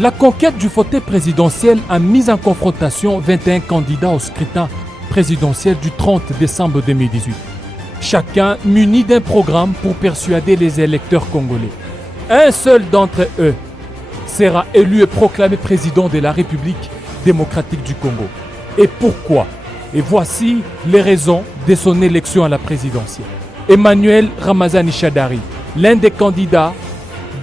La conquête du fauteuil présidentiel a mis en confrontation 21 candidats au scrutin présidentiel du 30 décembre 2018. Chacun muni d'un programme pour persuader les électeurs congolais. Un seul d'entre eux sera élu et proclamé président de la République démocratique du Congo. Et pourquoi? Et voici les raisons de son élection à la présidentielle. Emmanuel Ramazani Shadari, l'un des candidats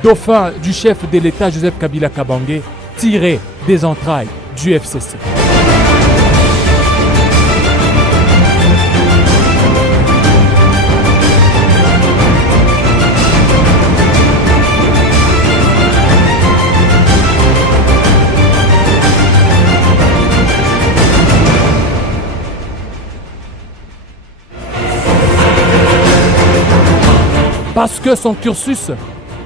dauphin du chef de l'État Joseph Kabila Kabange, tiré des entrailles du FCC. Parce que son cursus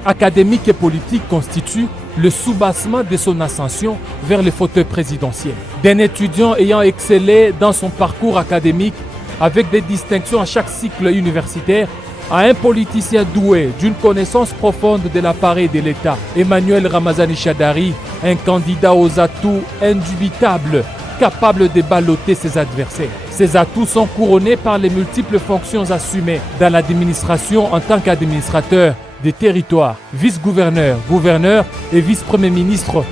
académique et politique constitue le soubassement de son ascension vers le fauteuil présidentiel. D'un étudiant ayant excellé dans son parcours académique avec des distinctions à chaque cycle universitaire, à un politicien doué d'une connaissance profonde de l'appareil de l'État, Emmanuel Ramazani Shadari, un candidat aux atouts indubitables, capable de balloter ses adversaires. Ces atouts sont couronnés par les multiples fonctions assumées dans l'administration en tant qu'administrateur des territoires, vice-gouverneur, gouverneur et vice-premier ministre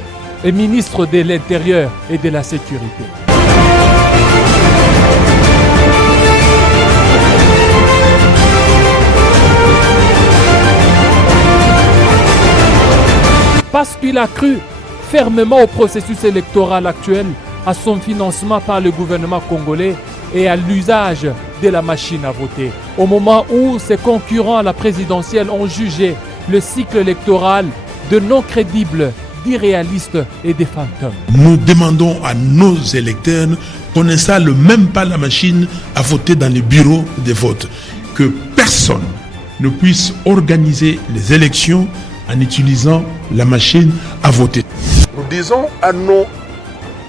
et ministre de l'Intérieur et de la Sécurité. Parce qu'il a cru fermement au processus électoral actuel, à son financement par le gouvernement congolais et à l'usage de la machine à voter. Au moment où ses concurrents à la présidentielle ont jugé le cycle électoral de non crédible, d'irréaliste et de fantômes. Nous demandons à nos électeurs qu'on n'installe même pas la machine à voter dans les bureaux de vote, que personne ne puisse organiser les élections en utilisant la machine à voter. Nous disons à nos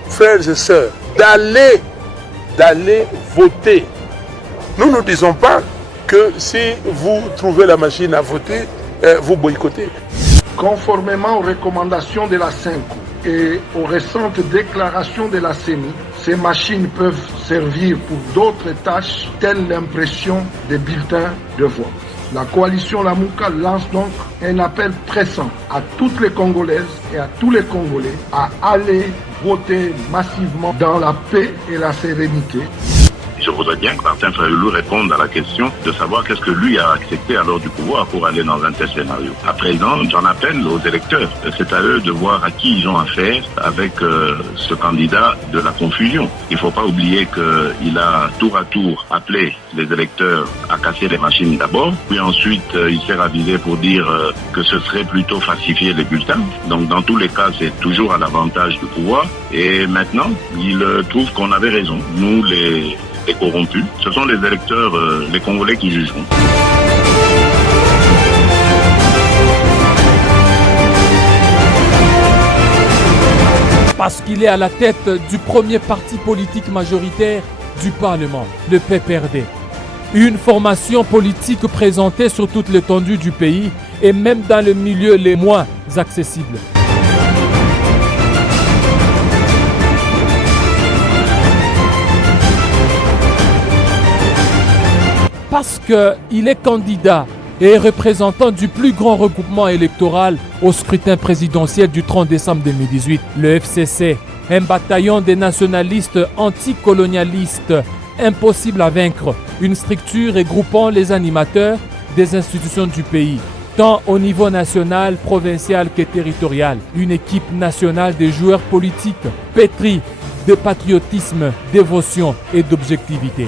frères et sœurs d'aller voter. Nous ne disons pas que si vous trouvez la machine à voter, vous boycottez. Conformément aux recommandations de la CENCO et aux récentes déclarations de la CENI, ces machines peuvent servir pour d'autres tâches telles l'impression des bulletins de vote. La coalition Lamuka lance donc un appel pressant à toutes les Congolaises et à tous les Congolais à aller voter massivement dans la paix et la sérénité. Je voudrais bien que Martin Fayulu réponde à la question de savoir qu'est-ce que lui a accepté alors du pouvoir pour aller dans un tel scénario. À présent, j'en appelle aux électeurs. C'est à eux de voir à qui ils ont affaire avec ce candidat de la confusion. Il ne faut pas oublier qu'il a tour à tour appelé les électeurs à casser les machines d'abord, puis ensuite il s'est ravisé pour dire que ce serait plutôt falsifier les bulletins. Donc dans tous les cas, c'est toujours à l'avantage du pouvoir. Et maintenant, il trouve qu'on avait raison. Nous, les corrompus, ce sont les électeurs, les Congolais qui jugeront. Parce qu'il est à la tête du premier parti politique majoritaire du Parlement, le PPRD. Une formation politique présentée sur toute l'étendue du pays et même dans les milieux les moins accessibles. Parce qu'il est candidat et représentant du plus grand regroupement électoral au scrutin présidentiel du 30 décembre 2018, le FCC, un bataillon des nationalistes anticolonialistes impossible à vaincre, une structure regroupant les animateurs des institutions du pays, tant au niveau national, provincial que territorial, une équipe nationale de joueurs politiques pétris de patriotisme, dévotion et d'objectivité.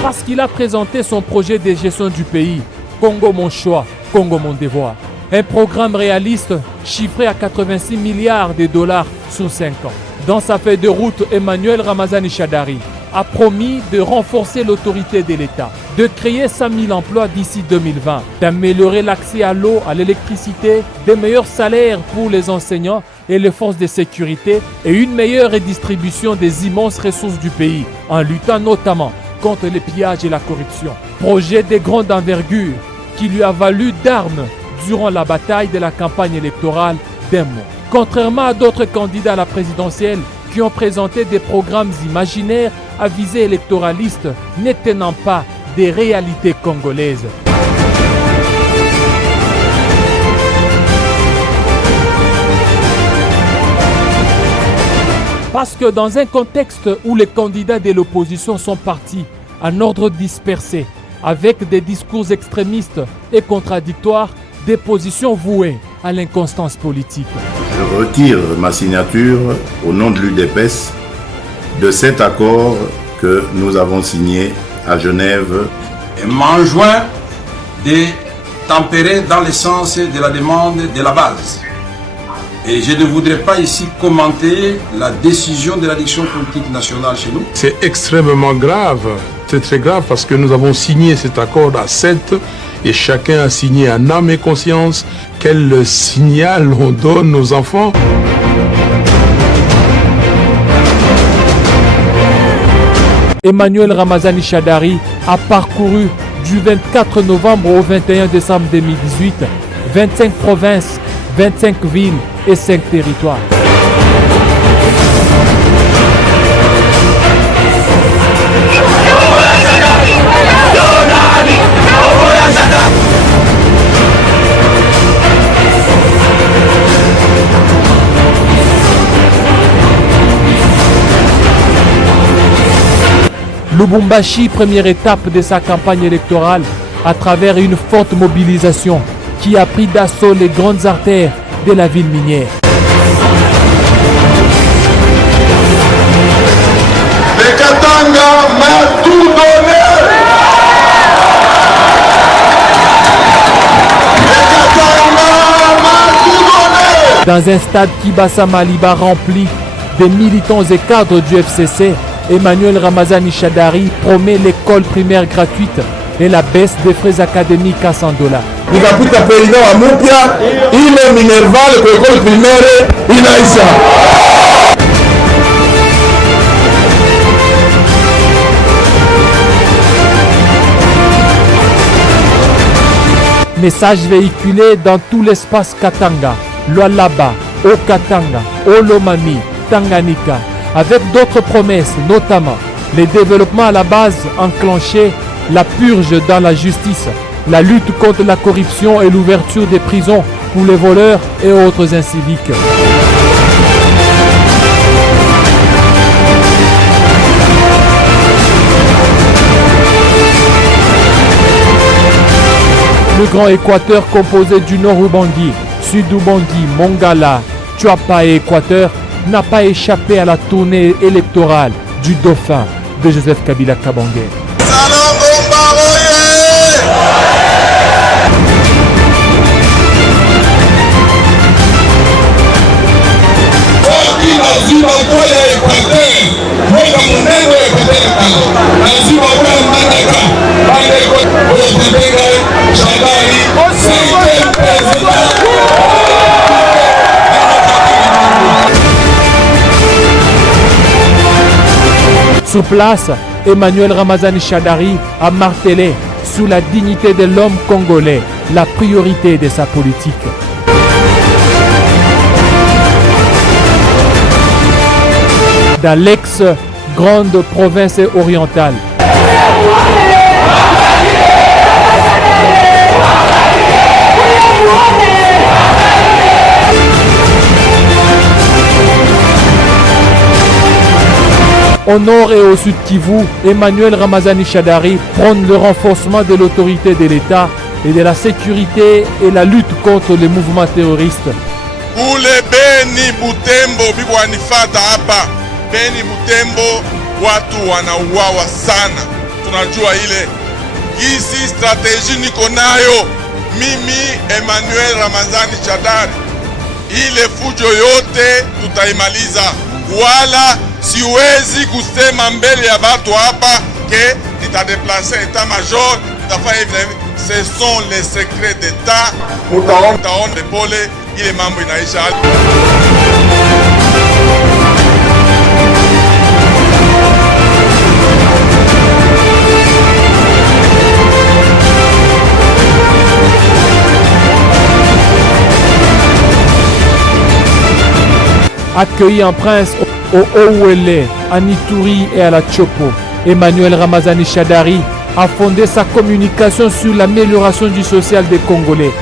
Parce qu'il a présenté son projet de gestion du pays, Congo mon choix, Congo mon devoir. Un programme réaliste chiffré à 86 milliards de dollars sur 5 ans. Dans sa feuille de route, Emmanuel Ramazani Shadari a promis de renforcer l'autorité de l'État, de créer 100 000 emplois d'ici 2020, d'améliorer l'accès à l'eau, à l'électricité, des meilleurs salaires pour les enseignants et les forces de sécurité et une meilleure redistribution des immenses ressources du pays, en luttant notamment contre les pillages et la corruption. Projet de grande envergure qui lui a valu d'armes durant la bataille de la campagne électorale d'un mois. Contrairement à d'autres candidats à la présidentielle qui ont présenté des programmes imaginaires à visée électoraliste, ne tenant pas des réalités congolaises. Parce que dans un contexte où les candidats de l'opposition sont partis en ordre dispersé, avec des discours extrémistes et contradictoires, des positions vouées à l'inconstance politique. Je retire ma signature au nom de l'UDPS de cet accord que nous avons signé à Genève. Et m'enjoint de tempérer dans le sens de la demande de la base. Et je ne voudrais pas ici commenter la décision de la direction politique nationale chez nous. C'est extrêmement grave, c'est très grave parce que nous avons signé cet accord à 7 et chacun a signé en âme et conscience. Quel signal on donne aux enfants? Emmanuel Ramazani Shadari a parcouru du 24 novembre au 21 décembre 2018 25 provinces, 25 villes et 5 territoires. Lubumbashi, première étape de sa campagne électorale, à travers une forte mobilisation qui a pris d'assaut les grandes artères de la ville minière. Le Katanga m'a tout donné. Le Katanga m'a tout donné. Dans un stade Kibasa Maliba rempli de militants et cadres du FCC, Emmanuel Ramazani Shadari promet l'école primaire gratuite et la baisse des frais académiques à 100 $. Nikakuta président wa mupya ile Minerval kwa école primaire inaisha. Message véhiculé dans tout l'espace Katanga, Lualaba, Okatanga, Olomami, Tanganyika, avec d'autres promesses, notamment les développements à la base enclenchés, la purge dans la justice, la lutte contre la corruption et l'ouverture des prisons pour les voleurs et autres inciviques. Le Grand Équateur composé du Nord Ubangi, Sud Ubangi, Mongala, Tchouapa et Équateur n'a pas échappé à la tournée électorale du dauphin de Joseph Kabila Kabange. Sur place, Emmanuel Ramazani Shadari a martelé sur la dignité de l'homme congolais, la priorité de sa politique. Dans l'ex-grande province orientale, au nord et au sud Kivu, Emmanuel Ramazani Shadari prône le renforcement de l'autorité de l'État et de la sécurité et la lutte contre les mouvements terroristes. Kule Beni Butembo biko wanifata hapa Beni Butembo, watu wanauawa sana, tunajua ile gisi strateji niko nayo mimi Emmanuel Ramazani Shadari, ile fujo yote tutaimaliza, wala siwezi kusema mbele ya watu hapa ke nitadeplace etat major, nitafanya hivi na hivi. Ce sont les secrets d'etat. Mutaona pole, ile mambo inaisha. Accueilli en prince au Ouélé, à Nitouri et à la Tchopo, Emmanuel Ramazani Shadari a fondé sa communication sur l'amélioration du social des Congolais.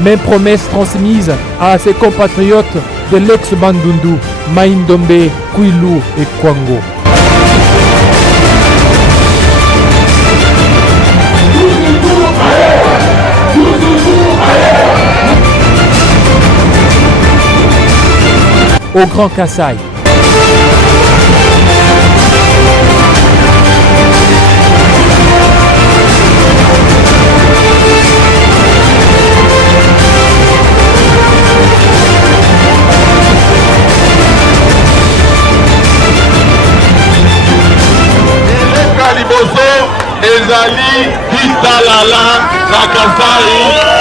Même promesse transmise à ses compatriotes de l'ex-Bandundu, Maïndombe, Kwilu et Kwango. Au Grand Kassai. Ezali Kitalala na Kasai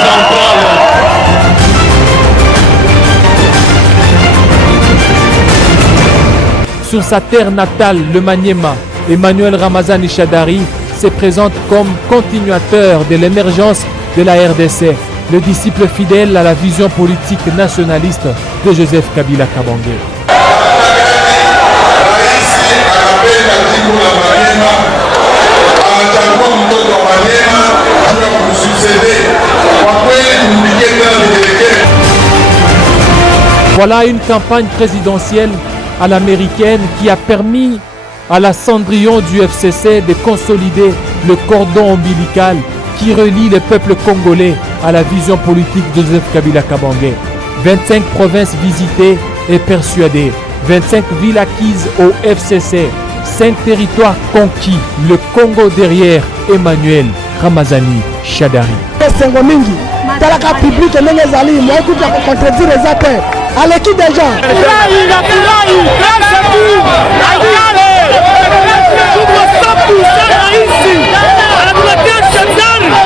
Central. Sur sa terre natale, le Maniema, Emmanuel Ramazani Shadari se présente comme continuateur de l'émergence de la RDC, le disciple fidèle à la vision politique nationaliste de Joseph Kabila Kabange. Voilà une campagne présidentielle à l'américaine qui a permis à la Cendrillon du FCC de consolider le cordon ombilical qui relie le peuple congolais à la vision politique de Joseph Kabila Kabange. 25 provinces visitées et persuadées, 25 villes acquises au FCC, 5 territoires conquis, le Congo derrière Emmanuel Ramazani Shadari.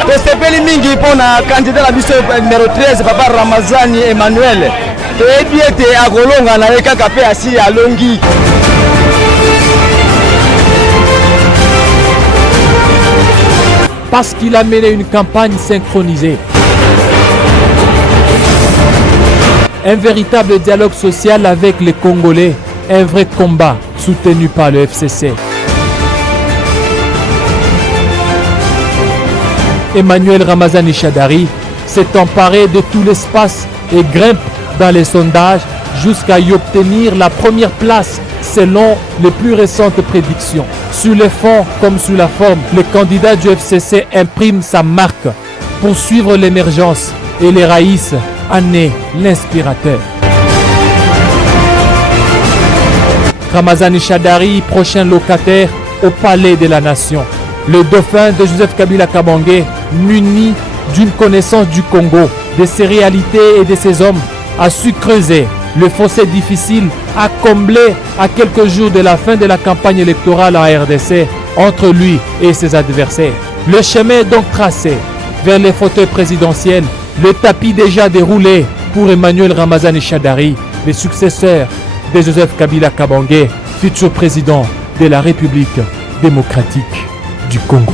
Tosepeli mingi mpona candidat la biso numéro 13 Papa Ramazani Emmanuel toyebi ete akolonga na ye kaka mpe asi alongi. Parce qu'il a mené une campagne synchronisée. Un véritable dialogue social avec les Congolais, un vrai combat soutenu par le FCC. Emmanuel Ramazani Shadari s'est emparé de tout l'espace et grimpe dans les sondages jusqu'à y obtenir la première place selon les plus récentes prédictions. Sur le fond comme sur la forme, le candidat du FCC imprime sa marque pour suivre l'émergence et les raïs en est l'inspirateur. Ramazani Shadari, prochain locataire au Palais de la Nation. Le dauphin de Joseph Kabila Kabange, muni d'une connaissance du Congo, de ses réalités et de ses hommes, a su creuser le fossé difficile à combler à quelques jours de la fin de la campagne électorale en RDC entre lui et ses adversaires. Le chemin est donc tracé vers les fauteuils présidentiels, le tapis déjà déroulé pour Emmanuel Ramazani Shadari, le successeur de Joseph Kabila Kabange, futur président de la République démocratique du Congo.